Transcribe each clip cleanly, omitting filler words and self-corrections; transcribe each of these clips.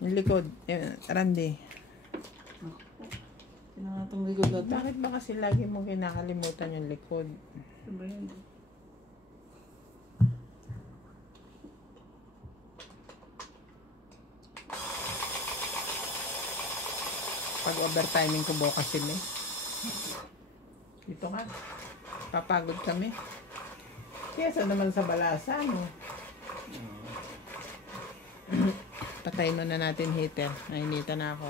Yung likod. Randy. Pinangatong likod na ito. Bakit ba kasi lagi mo kinakalimutan yung likod? Ano ba yan? Pag overtiming ko bukas sila eh. Dito nga. Papagod kami. Kesa naman sa balasa, no? Patayin mo na natin heater. Nainita na ako.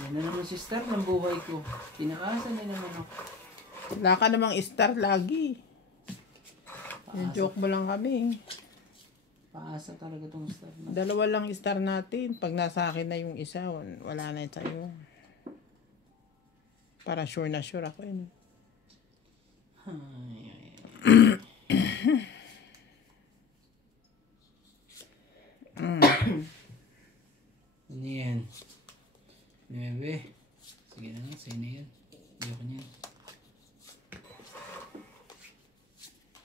Yan na naman si Star ng buhay ko. Pinakasan na naman ako. Wala ka namang star lagi. Yung joke mo lang kami. Paasa talaga tong Star. Dalawa lang star natin. Pag nasa akin na yung isa, wala na yung sa'yo. Para sure na sure ako yun. Ano yan? 9. Sige na nga, sa'yo na yan. Ayoko niyan.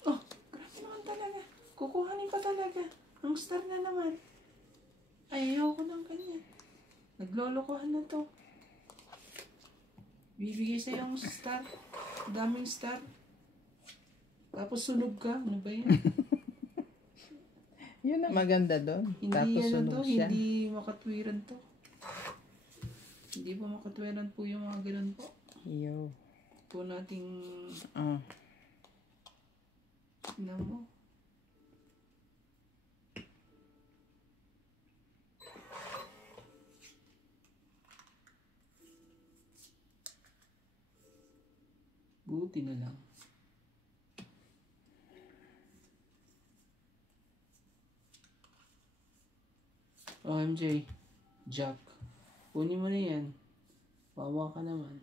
Oh, grabe naman talaga. Kukuhanin pa talaga. Ang Star na naman. Ayoko ng ganyan. Naglolokohan na to. Bibigay sa'yo ang Star. Daming Star. Tapos sunog ka. Ano ba yan? Yun ang maganda doon. Hindi Tapos yan sunog to. siya. Hindi makatwiran to. Hindi po makatwiran po yung mga ganun po. Yo. Po nating... Tignan mo. Buti na lang. OMJ, Jack, kunin mo na yan. Wawa ka naman.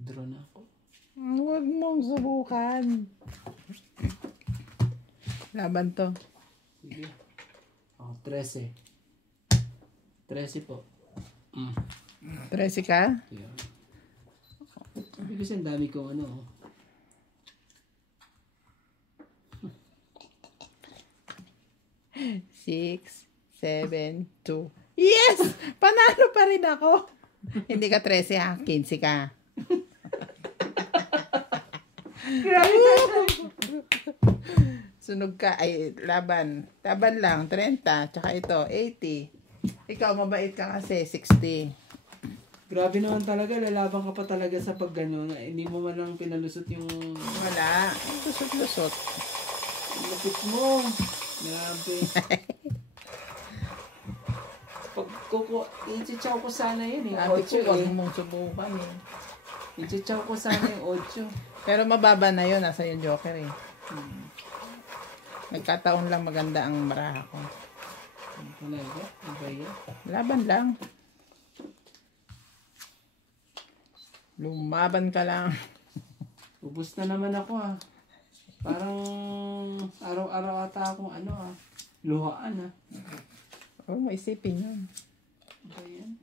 Draw na ako. Huwag mong subukan. Laban to. Sige. Ako, 13. 13 po. 13 ka? Yeah. Sabi kasi ang dami ko ano. 6, 7, 2. Yes! Panalo pa rin ako. Hindi ka 13 ha, 15 ka. Sunog ka, ay laban. Laban lang, 30. Tsaka ito, 80. Ikaw, mabait ka kasi, 60. Grabe naman talaga, lalaban ka pa talaga sa pagganyo. Hindi mo man lang pinalusot yung... Wala. Lusot-lusot. Lupit mo. Grabe. Pag i-chow ko sana yun eh. Sabi ko, 8 huwag eh. mong subukan eh. I-chow ko sana yung 8. Pero mababa na yun, nasa yung joker eh. Nagkataon lang maganda ang baraha ko. Talaga? Ano ba yan? Laban lang. Lumaban ka lang. Ubus na naman ako ah. Parang araw-araw ata akong ano ah. Luhaan ah. Oh, maisipin yun. Ano ba yan?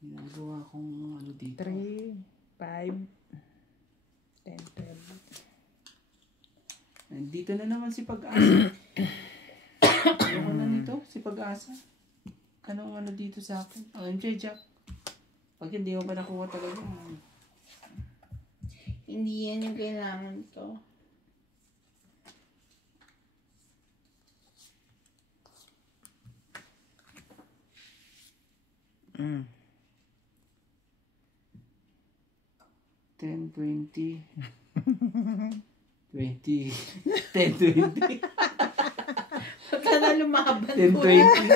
Ginagawa kong ano dito. 3, 5, 10, 12. Nandito na naman si Pag-asa. Ano na nito? Si Pag-asa. Anong ano dito sa akin? MJ Jack. Pag hindi mo ba nakuha talaga? Hindi yan yung kailangan ko. Mm. 10, 20. 20. 10, 20. Baka na lumaban 10, ko 20. yan.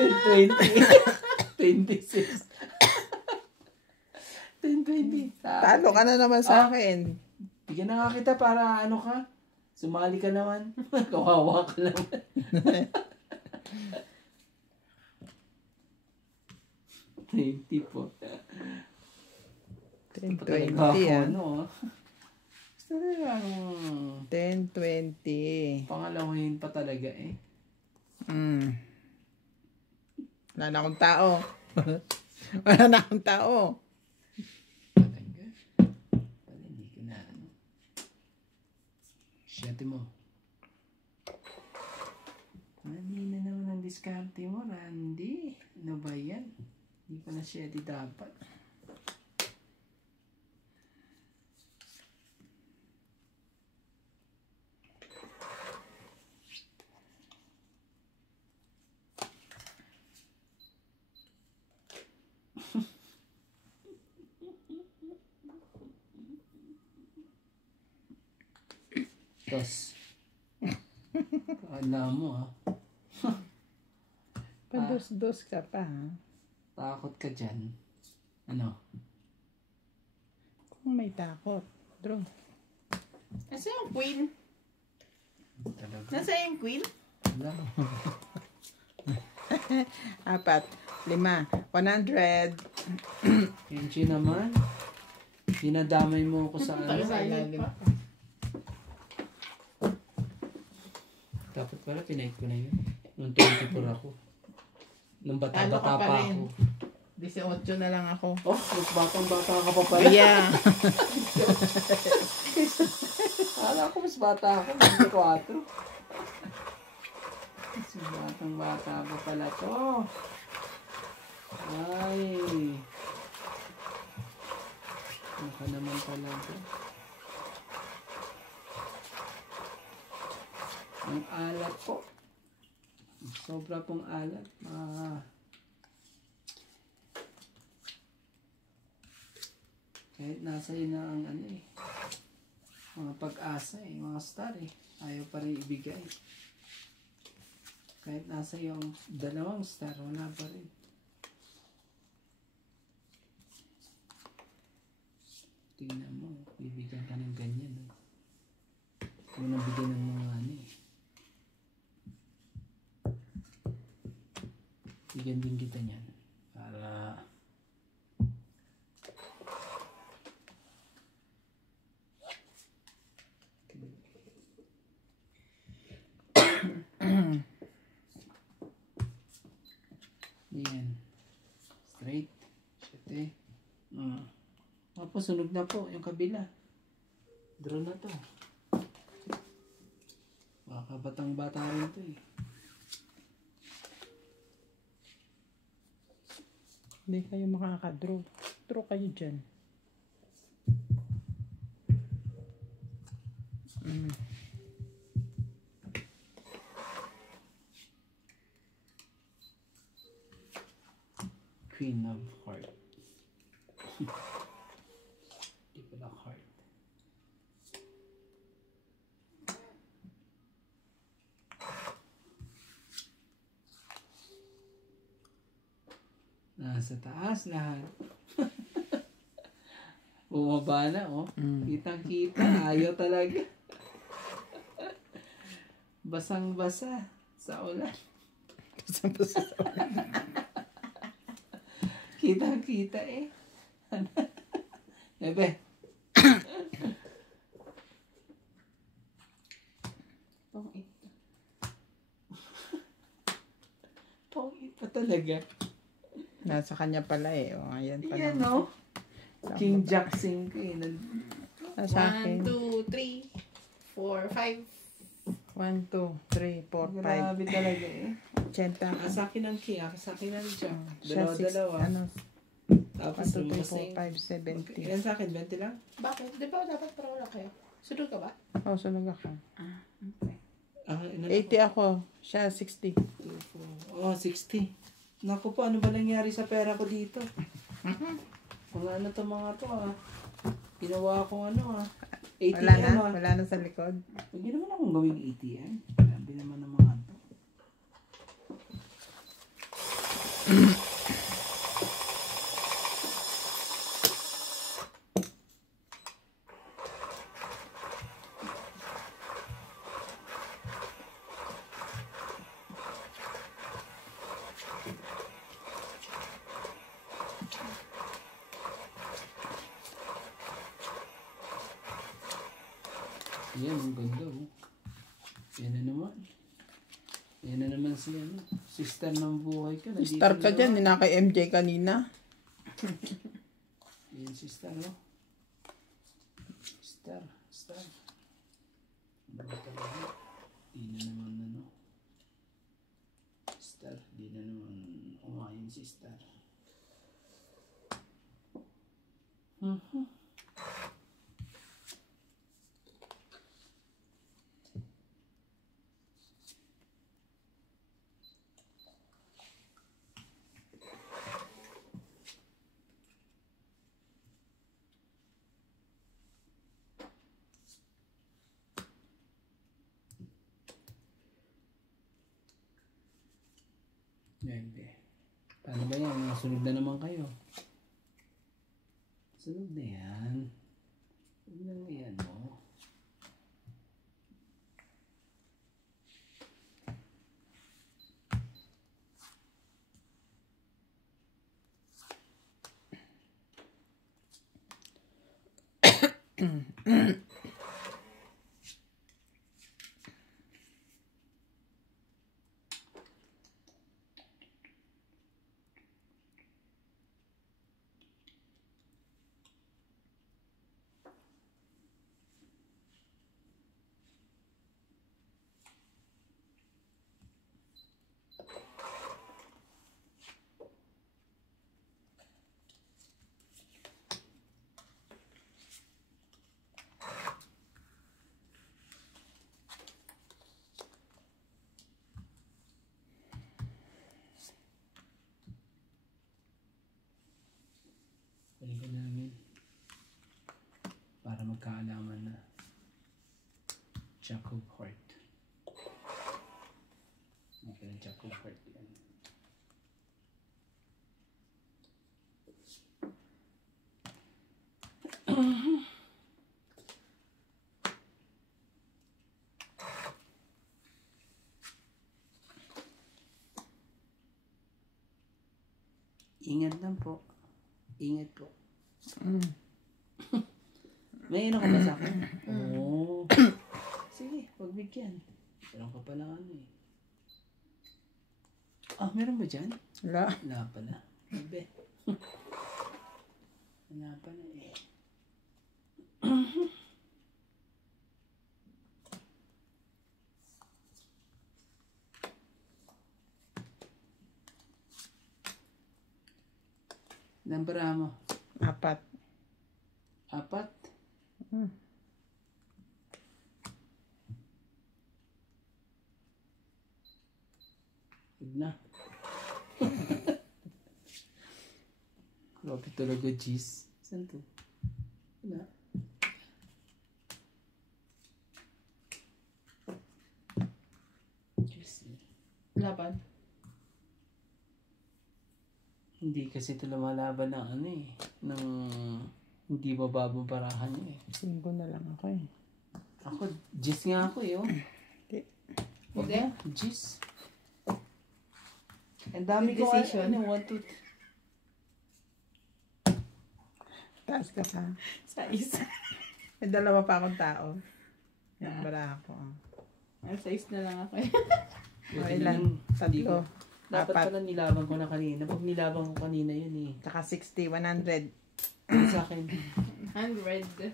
10, 20. 26. 10, 20. Talo ka na naman sa akin. Bigyan na nga kita para ano ka. Sumali ka naman. Kawawa ka naman. 10:20 po. 10:20 Ano, gusto na lang. 10:20. Pangalawahin pa talaga eh. Wala na akong tao. Wala na akong tao. Talaga. Pala hindi ko na ano. Siyete mo. Mali na naman ang diskarte mo, Randy. Ano ba yan? Hindi pa na siyete dapat. Dos. Kala mo ah. Pados-dos ka pa, ha? Takot ka dyan. Ano? Kung may takot. Draw. Nasa yung queen? Talaga. Nasa yung queen? Wala. 4, 5, 100. Kenchi naman. Dinadamay mo ako sa ano. Sa ilalim. Dapat pala pinaik ko na yun. Nung 24 ako. Nung Talo ka bata-bata pa pa rin. ako. 18 na lang ako. Oh, mas batang-bata ka pa pala. Yeah. Akala ko mas bata ako. 24. Mas batang-bata ka pala to. Ay. Ano ka naman pala to? Ang alat po. Sobra pong alat. Kahit nasa iyo na ang ano eh. Mga pag-asa eh. Mga star eh. Ayaw pa rin ibigay. Kahit nasa iyo ang 2 star, wala pa rin. Tingnan mo. Bibigyan ka ng ganyan. Ano nang bigyan ng mga ano eh. Bigyan din kita niyan para yan straight 7 tapos sunog na po yung kabila. Draw na to. Baka batang bata rin to eh. Hindi kayo makakadraw. Draw kayo dyan. Queen of Heart. Di pala heart. Nasa taas lahat. Bumaba na, oh. Kitang-kita. Ayaw talaga. Basang-basa sa ulan. Basta Kitang-kita eh. Ebe. Pangit. Pangit pa talaga. Nasa kanya pala eh. O, ayan pala. Yan, no? King Jack 5 eh. Nasa 1, akin. 2, 3, 4, 5. 1, 2, 3, 4, 5. Grabe talaga eh. 80 ka. Sa akin ang king, sa akin ang Jack. Siya 6, Dalawa-dalawa. ano, Tapos 1, 2, 3, lumasing. 4, 5, 70. Ilan sa akin? 20 lang? Bakit? Di ba dapat para wala kayo? Sunod ka ba? Oh, sunog ako. Ah, okay. Ah, ilan 80 ako. Siya 60. Oh, 60. Naku po, ano ba nangyari sa pera ko dito? Mga ano to mga to ah. Ginawa akong ano ah. ATM Wala na? ah. Wala na sa likod. Hindi naman akong gawing ATM. Sabi naman ng mga to. Yan, ang ganda oh. Yan na naman. Yan na naman si ano, sister ng buhay ko. Nandito Star ka na dyan, naman. nina kay MJ kanina. Yan sister oh. Star. Ano ba talaga? Di na naman ano. Star, di na naman umayon si Star. Hindi. Paano ba yan? Sunod na naman kayo. Sunod na yan. Sunod na yan mo. Balikan namin para magkaalaman na. Jacob Hart. Hindi ka ng Jacob Hart yan. Ingat lang po. Ingat po. May ano ka ba sa akin? Oo. Sige, pagbigyan. Meron ka pala ano eh. Ah, meron ba dyan? Wala. Wala pala. Ibe. Wala pala eh. Nambara mo? 4. 4? Huwag na. Grabe talaga, jeez. Saan to? Wala. Jeez. Laban. Hindi kasi ito lumalaban ng ano eh. Ng hindi mababang parahan niya eh. 5 na lang ako eh. Ako, jeez nga ako eh. Oh. Hindi. Huwag Hindi? na, jeez. Ang dami ko Decision. ano, 1, 2, Taas ka pa. Size. May 2 pa akong tao. Yan, bara ako. Ang size na lang ako eh. O ilan? 3. Dapat 4. pala nilaban ko na kanina. Pag nilaban ko kanina yun eh. Tsaka 60, 100. Sa akin. 100.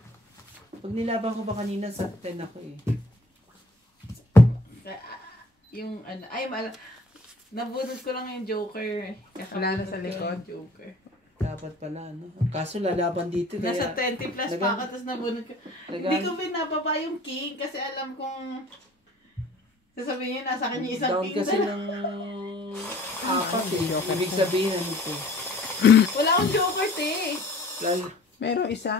Pag nilaban ko ba kanina, sa 10 ako eh. Yung ano, ay nabunod ko lang yung Joker. Wala na sa Kakabunod ko likod. yung Joker. Dapat pala, ano. Kaso lalaban dito. Nasa Kaya, 20 plus Lagan- pa ako, tapos nabunod ko. Hindi ko binababa yung king kasi alam kong sasabihin niya, nasa kanya isang down king kasi na. ng 4 eh. Ibig sabihin, ano ito. Wala akong Joker, te. Merong isa.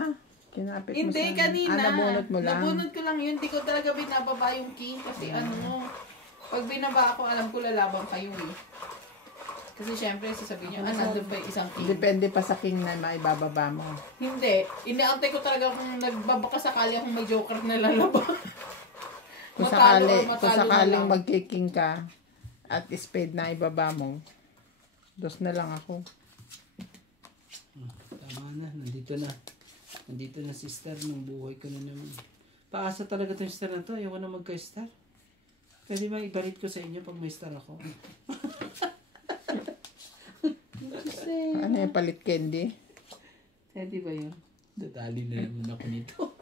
Kinapit mo Hindi, sa... kanina. nabunot mo lang. Nabunod ko lang yun. Hindi ko talaga binababa yung king kasi ano, pag binaba ako, alam ko lalaban kayo eh. Kasi syempre, sasabihin niyo, nandun pa yung isang king. Depende pa sa king na maibababa mo. Hindi. Inaantay ko talaga kung nagbabaka sakali akong may Joker na lalabang. Kung Matalo sakali, o matalo kung na sakaling lang. magkiking ka at spade na ibaba mo, 2 na lang ako. Tama na, nandito na. Nandito na sister ng buhay ko na naman. Paasa talaga itong star na to. Ayoko na magka-star. Pwede ba ibalik ko sa inyo pag may star ako? Ano yung palit candy? Pwede ba yun? Dadali na naman ako nito.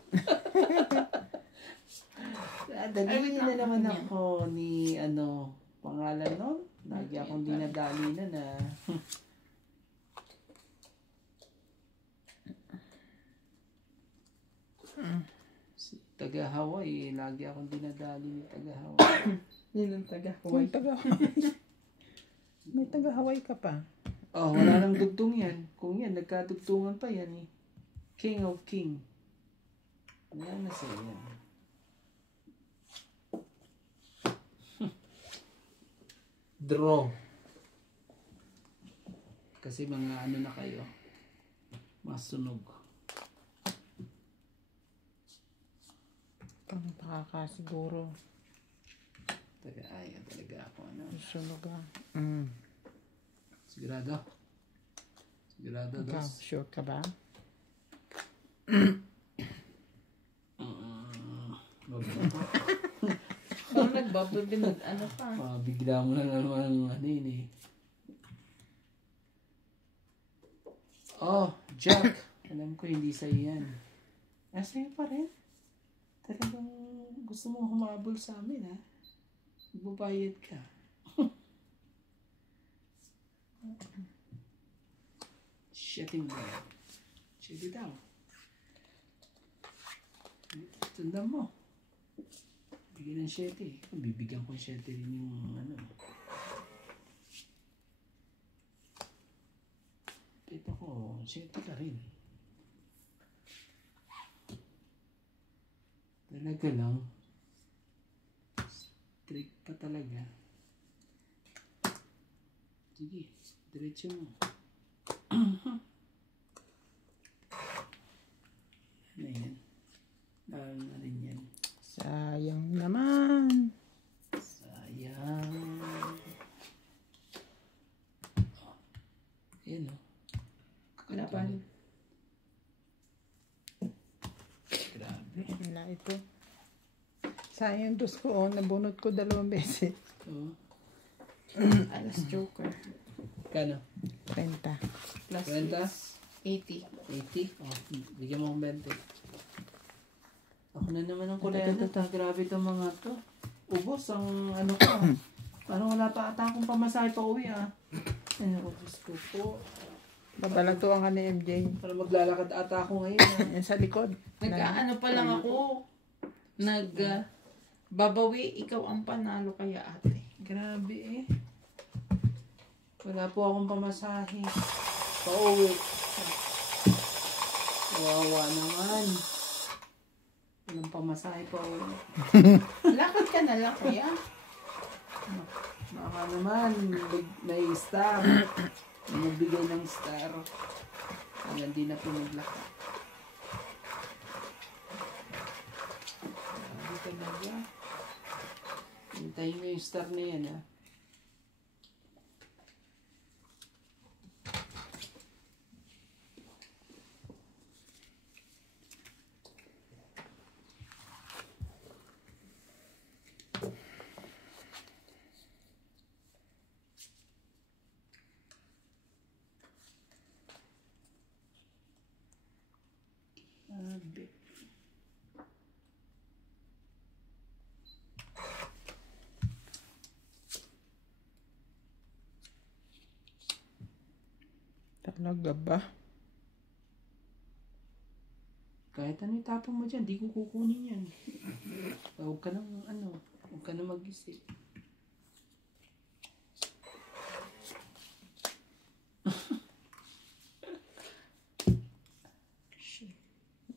Dadali na naman ako ni pangalan nun. Lagi akong dinadali na. Si taga Hawaii, lagi akong dinadali ni taga Hawaii. Yun ang taga Kung taga-Hawaii. May taga-Hawaii ka pa. Oh, wala nang dugtong yan. Kung yan, nagkadugtungan pa yan eh. King of King. Wala na siya yan. Draw. Kasi mga ano na kayo. Masunog. Pang nakakasiguro. Ayaw talaga ako. Sunog ah. Sigurado? Sigurado, Ikaw, dos? sure ka ba? Wag na. Parang nagbababinod, ano pa. Bigla mo na naman ang yun eh. Oh, Jack. Alam ko hindi sa'yo yan. Sa'yo pa rin. Talagang gusto mo humabol sa amin ha. Magbabayad ka. Shutting down. Shut it down. Tanda mo. Bigyan ng 7. Bibigyan ko 7 rin yung ano. Kita ko, 7 ka rin. Talaga lang. Strict ka talaga. Sige, diretso mo. Ano yan? Lalo na rin yan. Sayang naman. Sayang. Ayan o. Laban. Grabe. Wala ito. Sayang dos ko oh. Nabunot ko 2 beses. Oo. Alas Joker. Kano? 30. Plus 20? 80. 80? Oh, bigyan mo akong 20. Ako na naman ang kulay na to. Grabe itong mga to. Ubos ang ano ko. Parang wala pa ata akong pamasahe pa uwi ah. Ano, ubos ko po. Babalatuan ka ni MJ. Para maglalakad ata ako ngayon ah. Yan sa likod. Nag-ano pa lang ako. Babawi, ikaw ang panalo kaya ate. Grabe eh. Wala po akong pamasahe. Pauwi. Wawa naman. Walang pamasahe pa uwi. Lakad ka na lang kuya. Baka naman, may star. Nagbigay ng star. Hanggang di na po naglakad. Grabe talaga. Hintayin mo yung star na yan ha. Grabe. Talaga ba? Kahit ano itapon mo dyan, di ko kukunin yan. Huwag ka nang huwag ka nang mag-isip.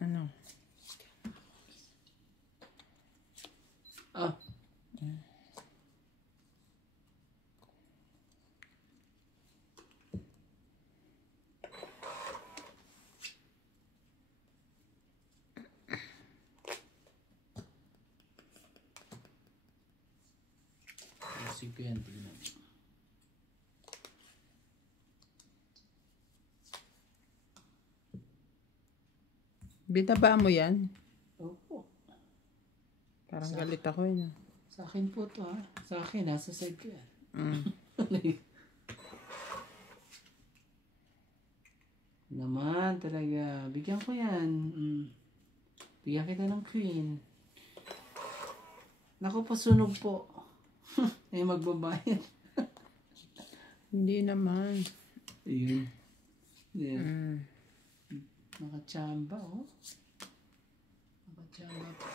Ano? Ah. Isip ko yan, tingnan. Binaba mo yan? Opo. Parang galit ako yun. Sa akin po to ha. Sa akin, nasa side ko yan. Naman talaga. Bigyan ko yan. Bigyan kita ng queen. Naku, pasunog po. Ay, magbabayad. Hindi naman. Ayun. Yeah. Nakachamba, oh. Nakachamba po.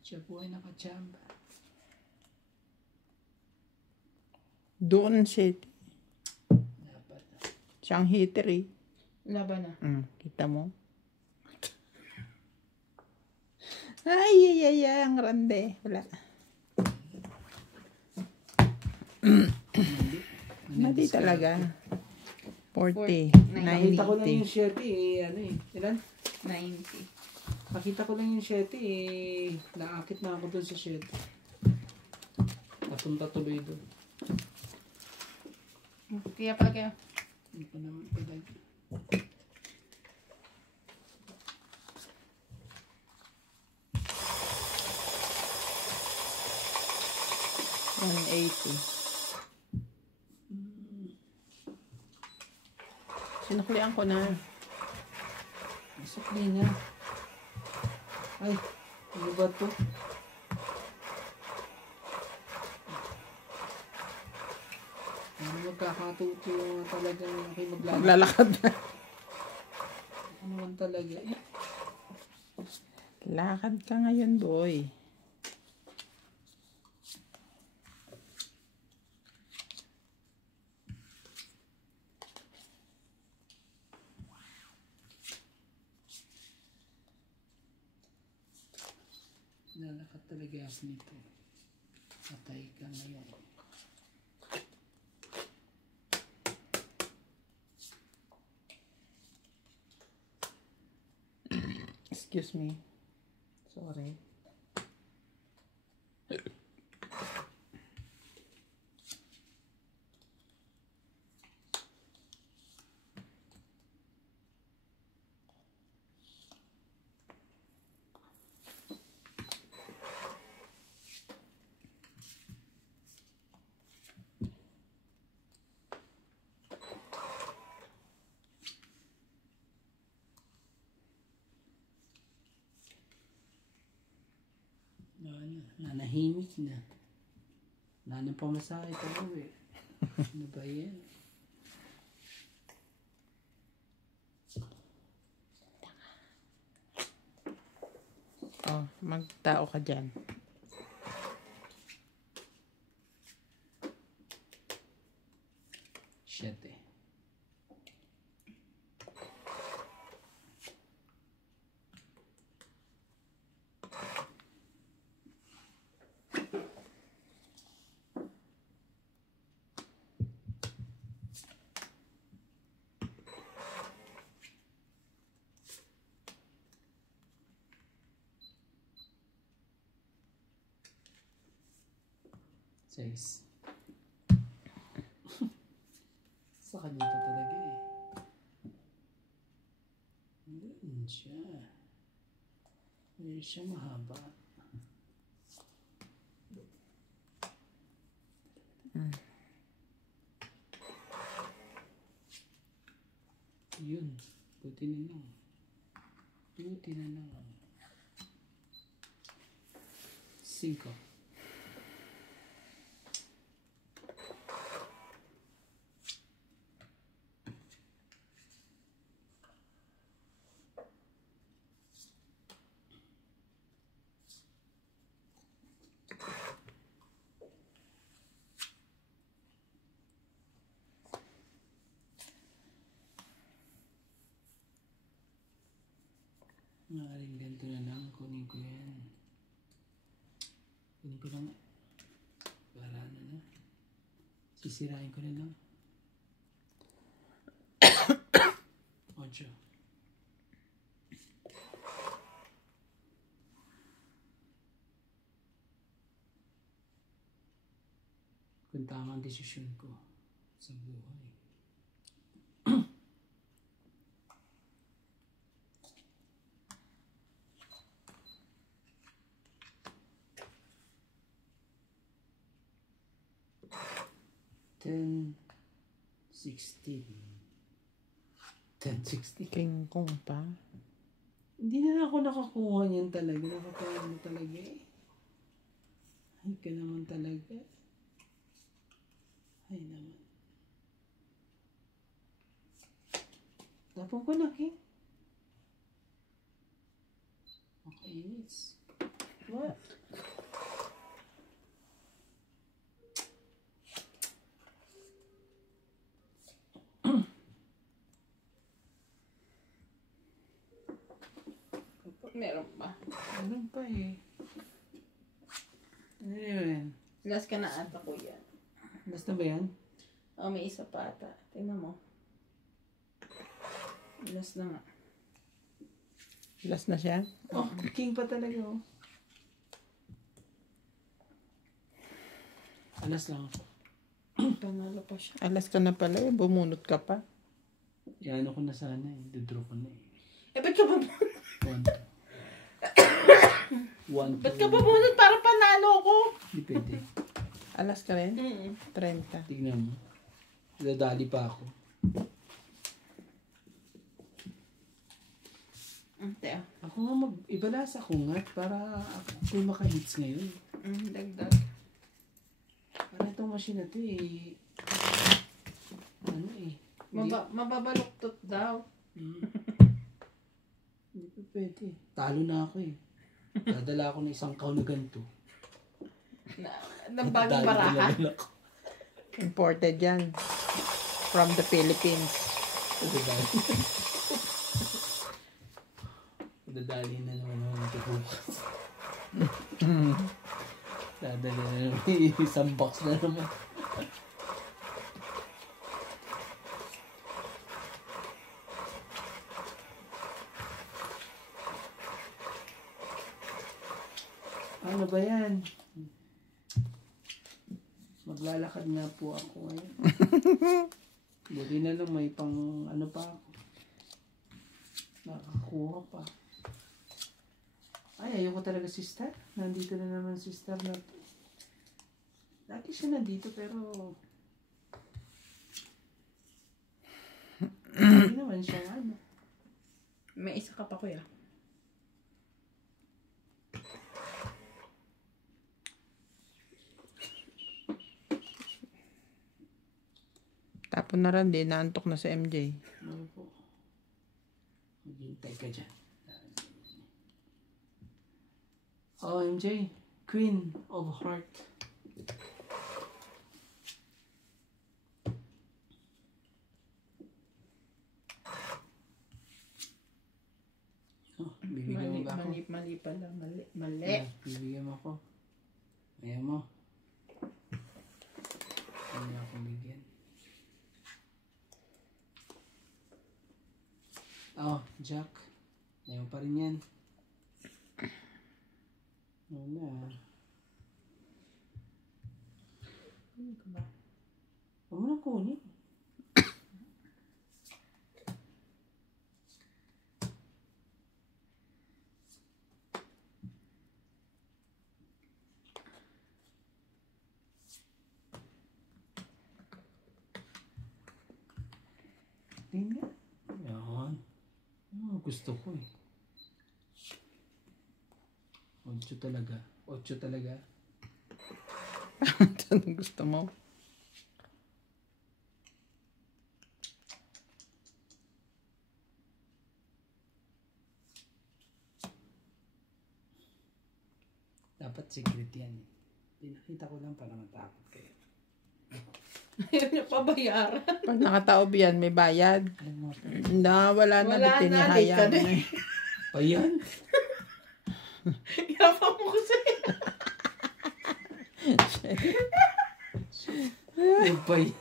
Siya po ay nakachamba. Doon siya. Dapat. Siyang hitter eh. Laban na. Kita mo? Ay, ang rande. Wala. Mali talaga. 40, Nakita ko lang yung 90. siyete eh. Ano eh. Ilan? 90. Nakita ko lang yung siyete eh. Naakit na ako dun sa siyete. Napunta tuloy dun. Kaya pala kayo. Hindi pa naman pala. 180. Sinuklian ko na. Sukli na. Ay, ano ba to? Ano magkakatuto talagang ako'y maglalakad. Maglalakad na. Ano man talaga eh. Lakad ka ngayon, boy. Lalakad talaga ako nito. Patay ka ngayon. Excuse me. Sorry. Nanahimik na. Wala nang pamasahe pa uwi. Ano ba yan? Oh, magtao ka dyan. Shit eh. Says. Sa kanya pa talaga eh. Doon siya. Doon siya mahaba. Yun. Buti na lang. Buti na lang. 5. Maaaring ganito na lang. Kunin ko yan. Kunin ko lang. Para na. Sisirain ko na lang. 8. Kung tama ang desisyon ko sa buhay. 10, 16. 10, 16. King Kong pa. Hindi na ako nakakuha niyan talaga. Nakakaya mo talaga eh. Ay ka naman talaga. Ay naman. Tapon ko na, King. Makainis. What? Meron pa. Ano pa eh? Ano yun? Last ka na ata ko yan. Basta ba yan? Oh, may isa pa ata. Tingnan mo. Last na nga. Last na siya. Oh, king pa talaga oh. Alas lang ako. Panalo pa siya. Alas ka na pala eh. Bumunot ka pa. Yan ako na sana eh. Dodro ko na eh. Eh, ba't ka ba 1, 2. Ba't ka ba bunod para panalo ko? Hindi pwede. Alas ka rin? Mm. 30. Tignan mo. Dadali pa ako. Ante ah. Ako nga ibalas ako nga para ako maka-hits ngayon. Dagdag. Para itong machine na to eh. Ano eh. Mababaluktot daw. Hindi pa pwede. Talo na ako eh. Dadala ako ng isang kaw na ganito. Ng bagong baraha. Imported yan. From the Philippines. Dadali na naman ako nito bukas. Dadali na naman. Isang box na naman. Ano ba yan? Maglalakad na po ako ngayon. Buti na lang may pang ano pa ako. Nakakuha pa. Ay, ayoko talaga sister. Nandito na naman sister na to. Lagi siya nandito pero hindi naman siya ano. May isa ka pa kuya. Tapon na rin din. Naantok na sa MJ. Ano po? Maghintay ka dyan. Oh, MJ. Queen of Heart. Oh, bibigyan mo ba ako? Mali pala. Mali. Yeah, bibigyan mo ako. Ayaw mo. Ayaw akong bigyan. Oh, Jack. Ayaw pa rin yan. Wala. Ano ka ba? Huwag mo na kunin. Tingnan. Yan. Oh, gusto ko eh. 8 talaga. 8 talaga. Anong gusto mo? Dapat secret yan. Pinakita ko lang para matakot kayo. Ayaw niya pabayaran. Pag nakataob yan, may bayad. Alam mo po. Na, wala na. Wala na, Tinihaya late ka na. Pa yan? Yapang mo kasi. Pa yan?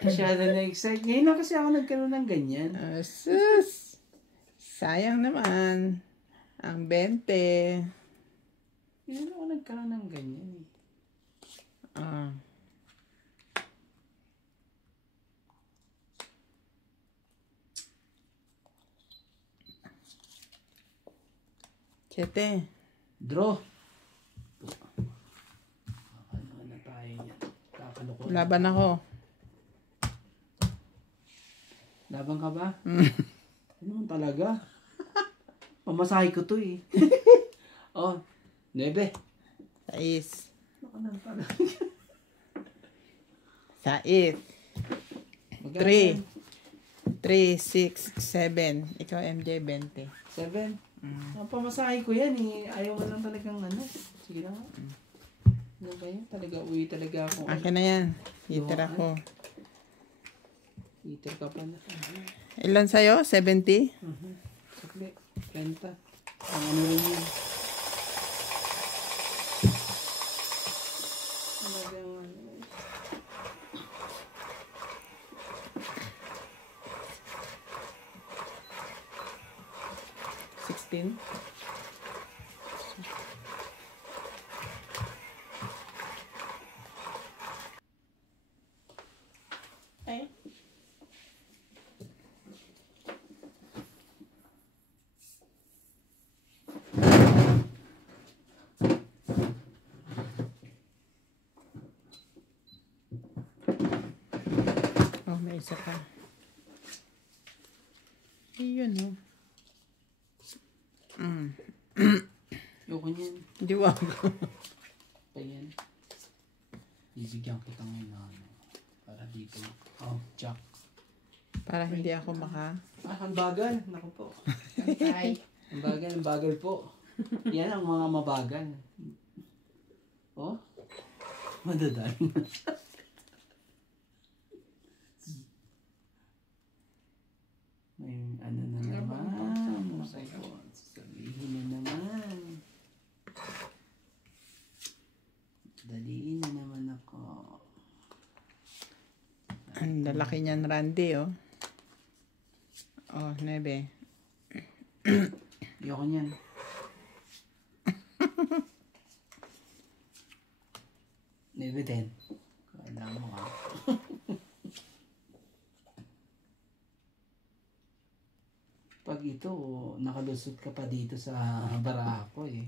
Masyado na-excite. Ngayon lang kasi ako nagkaroon ng ganyan. Sus! Sayang naman. Ang 20. Ngayon ako nagkaroon ng ganyan eh. Ah. Siyete. Draw. Ano na tayo yan? Kakalokohan. Laban ako. Laban ka ba? Mm. Ano naman talaga? Pamasahe ko to eh. Oh, 9. 6. Ano na pala? 6. Magkano 3. yan? 3, 6, 7. Ikaw, MJ, 20. 7. Mm. Pamasahe ko yan eh. Ayaw mo lang talagang ano. Sige na. Ano ba yan? Talaga uwi talaga ako. Akin na yan. Heater ako. Heater ka pa na. Ilan sa'yo? 70? Sakli. 30. Ang ano rin yun. Talagang ano. 16? Ay. Oh, may isa pa. Ayun, oh. Yoko niyan. Hindi wag. Pa yan. Bibigyan kita ngayon na ano. Para dito. Oh, jack. Para hindi ako maka... Ang bagal. Naku po. Ay. Ang bagal po. Yan ang mga mabagal. Oh? Madadali na. May ano na naman. Sasabihin na naman. Daliin na naman ako. Ang lalaki niyan, Randy, oh. Oh, 9. Ayoko niyan. Maybe 10. Kala mo ka. Pag ito, nakalusot ka pa dito sa baraha ko eh.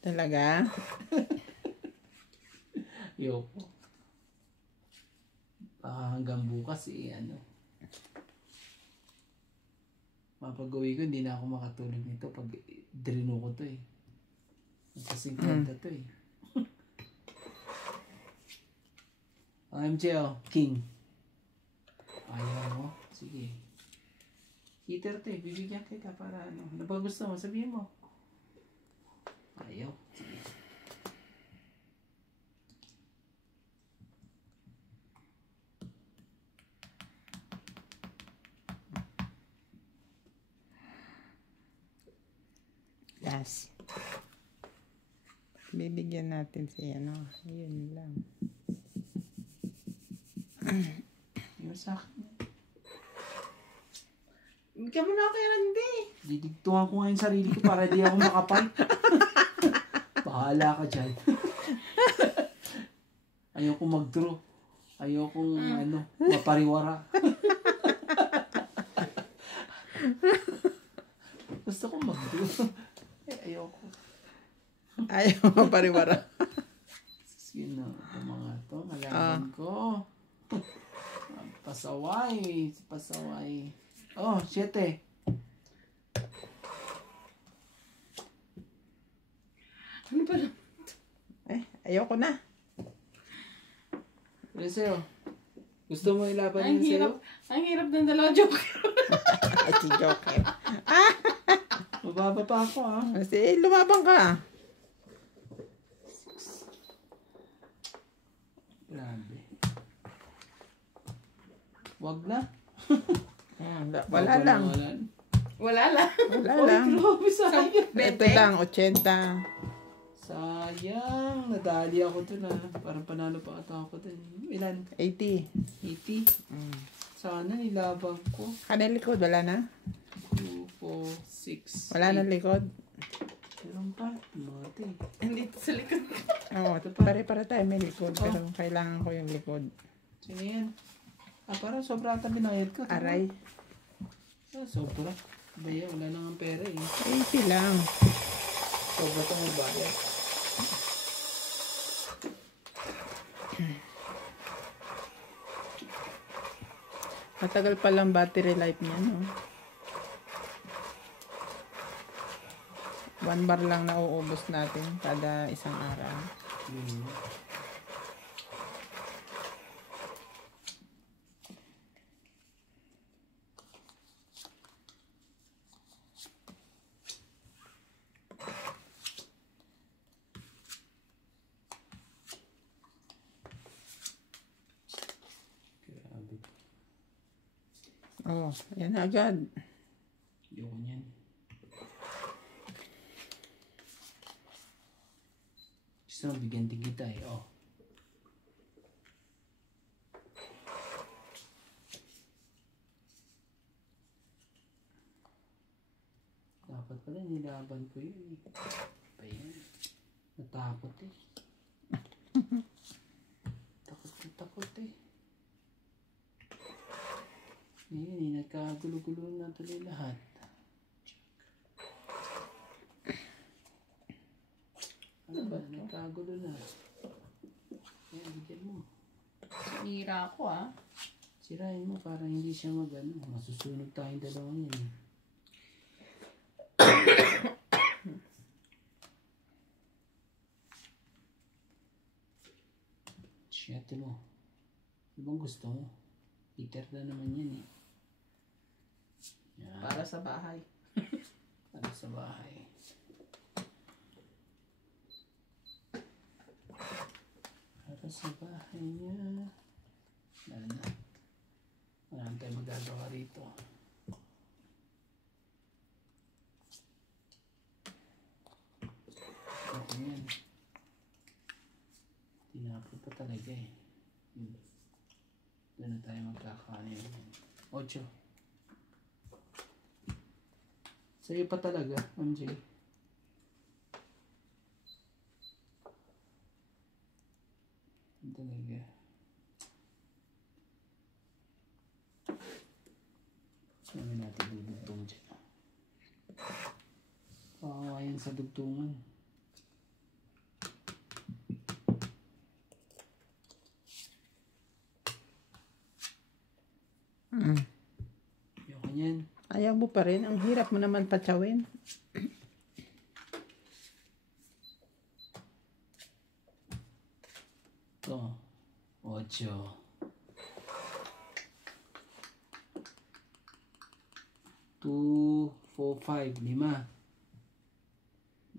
Talaga? Ayoko. Baka hanggang bukas eh, ano. Mapag-uwi ko, hindi na ako makatulog nito pag drino ko to eh. Sa 50 to eh. MJ, oh, King. Ayaw mo? Sige. Heater to eh, bibigyan kita para ano. Ano ba gusto mo? Sabihin mo. Ayaw. Sige. Last. Bibigyan natin si ano. Yun lang. Yung sa akin. Hindi ka mo na kay Randy. Didiktuhan ko nga yung sarili ko para di ako makapay. Bahala ka dyan. Ayoko mag-draw. Ayokong ano, mapariwara. Gusto ko mag-draw. Ayoko. Ayaw mo pariwara. Yun na, yung mga to, malaman ko. Pasaway. Pasaway. Oh, 7. Ano pa lang? Ayoko na. Ano sa'yo? Gusto mo ilaban Ang yun hirap. sa'yo? Ang hirap ng dalawa joke. Si Joker. Mababa pa ako ah. Kasi lumabang ka. Grabe. Wag na. Wala lang. Wala lang. Wala Ay, lang. grabe sayang. Ito lang, 80. Sayang. Nadali ako dun ah. Parang panalo pa ata ako dun. Ilan? 80. 80? Sana nilabang ko. Kanang likod, wala na? 2, 4, 6. Wala na likod? Meron pa. Mati. Andito sa likod. Oo, pare-pare tayo may likod. Pero kailangan ko yung likod. Sino yan? Ah, parang sobra ata binayad ko. Tama? Aray. Ah, sobra. Baya, wala nang ang pera eh. 80 lang. Sobra itong magbayad. Matagal palang battery life niya, no? 1 bar lang nauubos natin kada isang araw. Hmm. Grabe. Oh, yan agad. Yun yan. Gusto mo bigyan din kita eh. Oh. Dapat pala nilaban ko yun eh. Pa yan. Natakot eh. Takot eh. Ngayon eh, nagkagulo-gulo na tuloy lahat. Ano ba? Nagkagulo na. Ayan, bigyan mo. Sinira ko ah. Sirain mo para hindi siya mag-ano. Masusunog tayong dalawa niyan eh. Siyete mo. Ano bang gusto mo? Heater na naman yan eh. Yan. Para sa bahay. Para sa bahay. Para sa bahay niya. Wala na. Wala na tayong magagawa rito. Okay yan. Tinapos pa talaga eh. Doon na tayo magkakanin. 8. Sa'yo pa talaga, MJ. Talaga. Sabi natin dudugtong dyan. Pakawayan sa dugtungan. Ayoko niyan. Ayaw mo pa rin. Ang hirap mo naman patsawin. Ito. 8. 2, 4, 5, 5.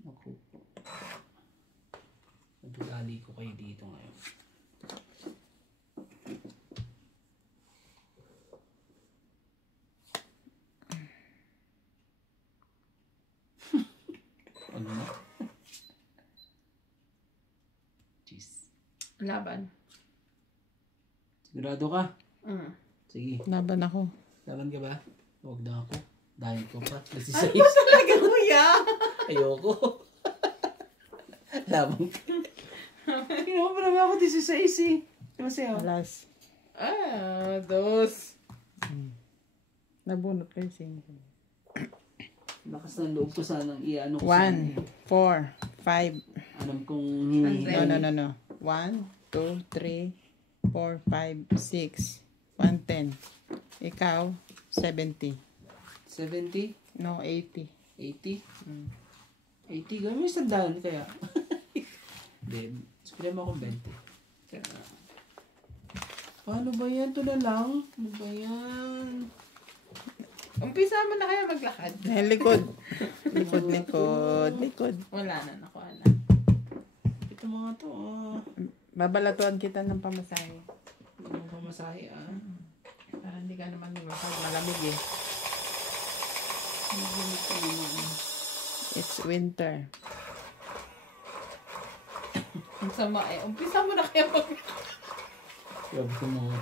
Naku po. Nagdali ko kayo dito ngayon. Ano na? Jeez. Laban. Sigurado ka? Sige. Laban ako. Laban ka ba? Huwag na ako. Dahil ko pa. Kasi Ano ba talaga kuya? ayoko. Laban ka. Ginawa pa naman ako 16 eh. Diba sa'yo? Alas. Dos. Nabunot ko yung single. Lakas ng loob ko sanang i-ano ko 1, 4, 5. Alam kong No. 1, 2, 3, 4, 5, 6. 110. Ikaw, 70. 70? No, 80. 80? 80? Gawin mo yung sandaan kaya. Then, sabihin mo akong 20. Kaya, paano ba yan? Ito na lang. Ano ba yan? Umpisa mo na kaya maglakad. Likod. Likod. Wala na, nakuha na. Ito mga to, Babalatuan kita ng pamasahe. Hindi mo pamasahe, Para hindi ka naman malamig eh. Ito naman. It's winter. Ang sama eh. Umpisa mo na kaya maglakad. Grabe ko mga.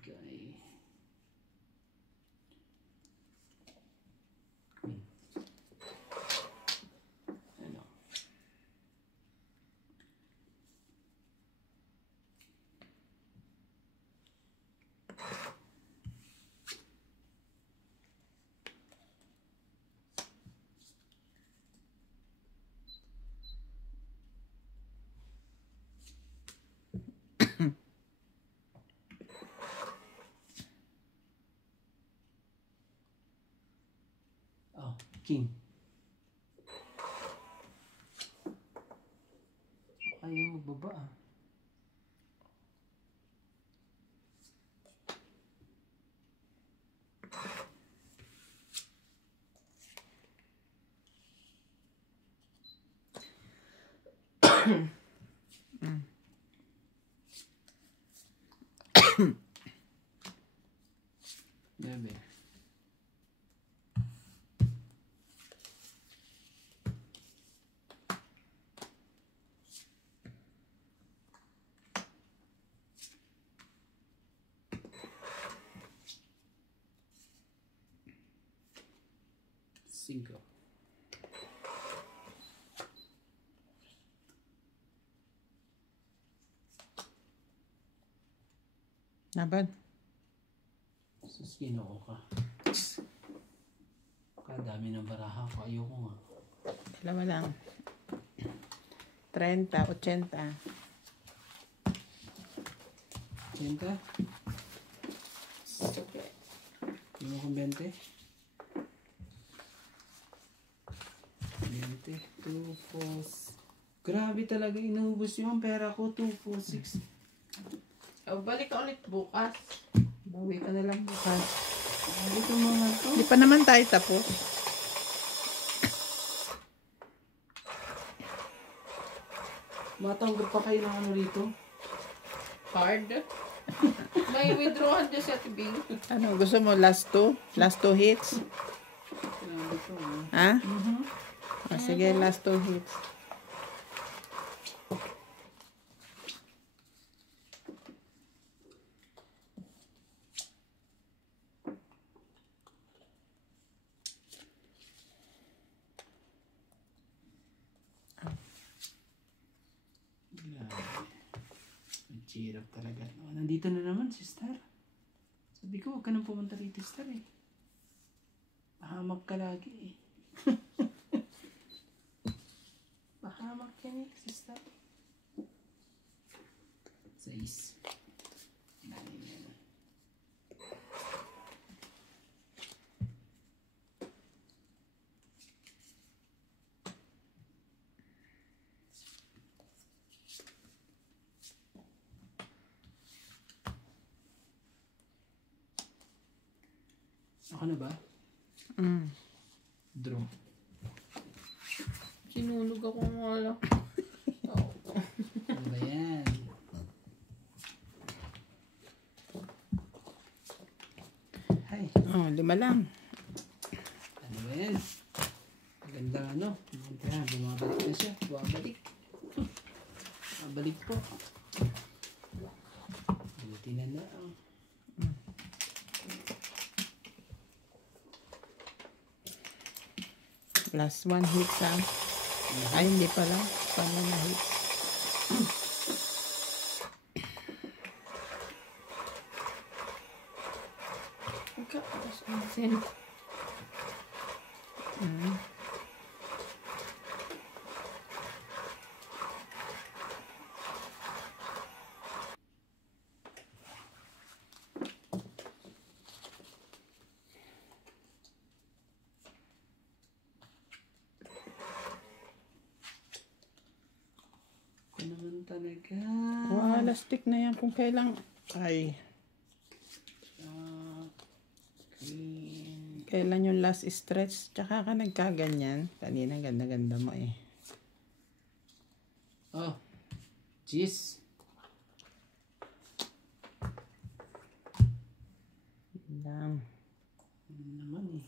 Bigay. Queen. Ano? Oh, king. Ayaw magbaba ah. Bebe. Cinco. Laban. Sus, ginoo ka. Kadami ng baraha ko. Ayoko nga. Dalawa lang. 30, 80. 80? Okay. Yung akong 20? 20, 2, 4. Grabe talaga, inubos yung pera ko. 2, 4, 6. O, balik ka ulit bukas. Bawi ka na lang bukas. Ito mga to. Hindi pa naman tayo tapos. Matanggap pa kayo ng ano rito? Card. May withdrawan dyan si Ate Bing. Ano, gusto mo last two? Last two hits? Grabe to. Ha? Ah, sige, last two hits. Grabe. Nag-cheer up talaga. Oh, nandito na naman si Star. Sabi ko, huwag ka nang pumunta rito, Star eh. Pahamak ka lagi eh. Pahamak yan eh, si Star. 6. Lalim yan. Ako na ba? Draw. Sinunog ako ng wala. Ano ba yan? Hi. Oh, 5 lang. Ano ba yan? Maganda ano? Kaya bumabalik na siya. Bumabalik. Bumabalik po. Buti na na. Last one hits ha. Ay, hindi pala. Paano na hits? Magkakasin. Ako naman talaga. Wala, stick na yan kung kailang. Ay, Queen. kailan yung last stretch? Tsaka ka nagkaganyan. Kanina ganda-ganda mo eh. Oh. Jeez. Lang. Ano naman eh.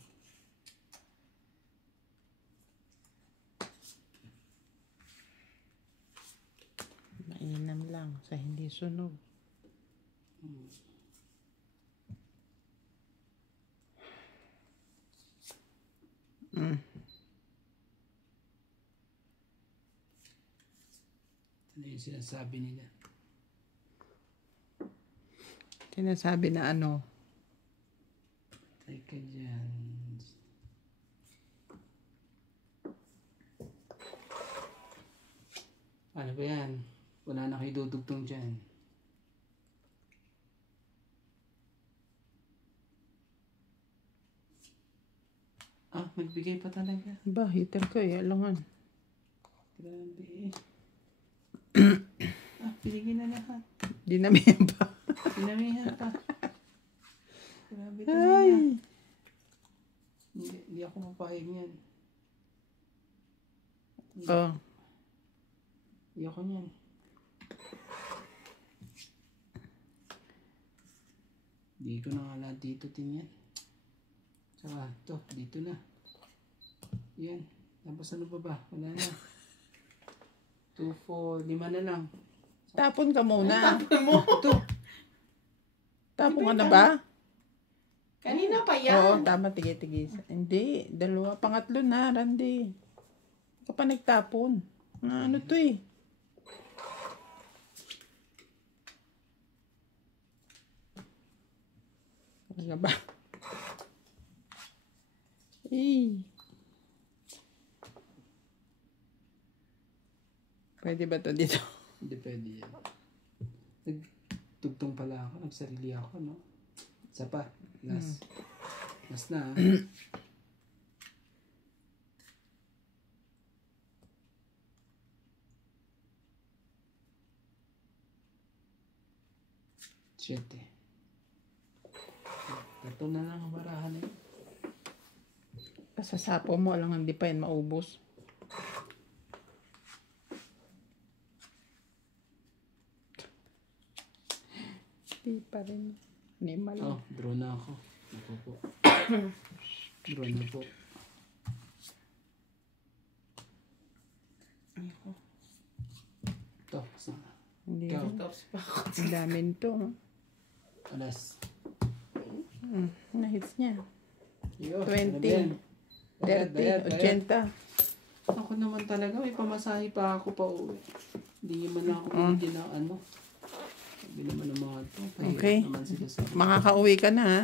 Mainam lang sa hindi sunog. yung sinasabi nila. Sinasabi na ano. Teka dyan. Ano ba yan? Wala na kayo dudugtong dyan. Ah, magbigay pa talaga. Ba, heater ko eh. Alangan. Grabe eh. Ah, pinigin na lahat. Dinamihan pa. Pinamihan pa. Grabe ito Ay. na. Hindi ako mapahig niyan. Oh. Hindi ako niyan. Hindi ko na nga lahat dito tingnan. Tsaka to, dito na. Yan. Tapos ano pa ba? Wala na. 2, 4, 5 na lang. Tapon ka muna. Tapon mo. Tapon ka na ba? Kanina pa Oo, yan. tama. Tige-tige. Hindi. Dalawa. Pangatlo na, Randy. Hindi ka pa nagtapon. Ano to eh? Talaga ba? Eh. Pwede ba to dito? Hindi pwede yan. Nagtugtong pala ako. Nagsarili ako, no? Isa pa. Last. Last na, ah. Siyete. Ito na lang ang barahan eh. Kasasapo mo lang hindi pa yan maubos. Di pa rin. Animal. Oh, draw na ako. Ako po. Draw na po. Ito, sana. Hindi Ikaw. rin. Tapos pa ako. Ang dami nito. Alas. Nahits niya. Yo, 20. ano ba yan? Bayad, bayad, bayad. 30. Ako naman talaga, may pamasahe pa ako pa uwi. Hindi man ako pinigyan ng ano. Sabi naman ng mga ito. Pahirap Okay. naman sila sa... Makakauwi ka na ha.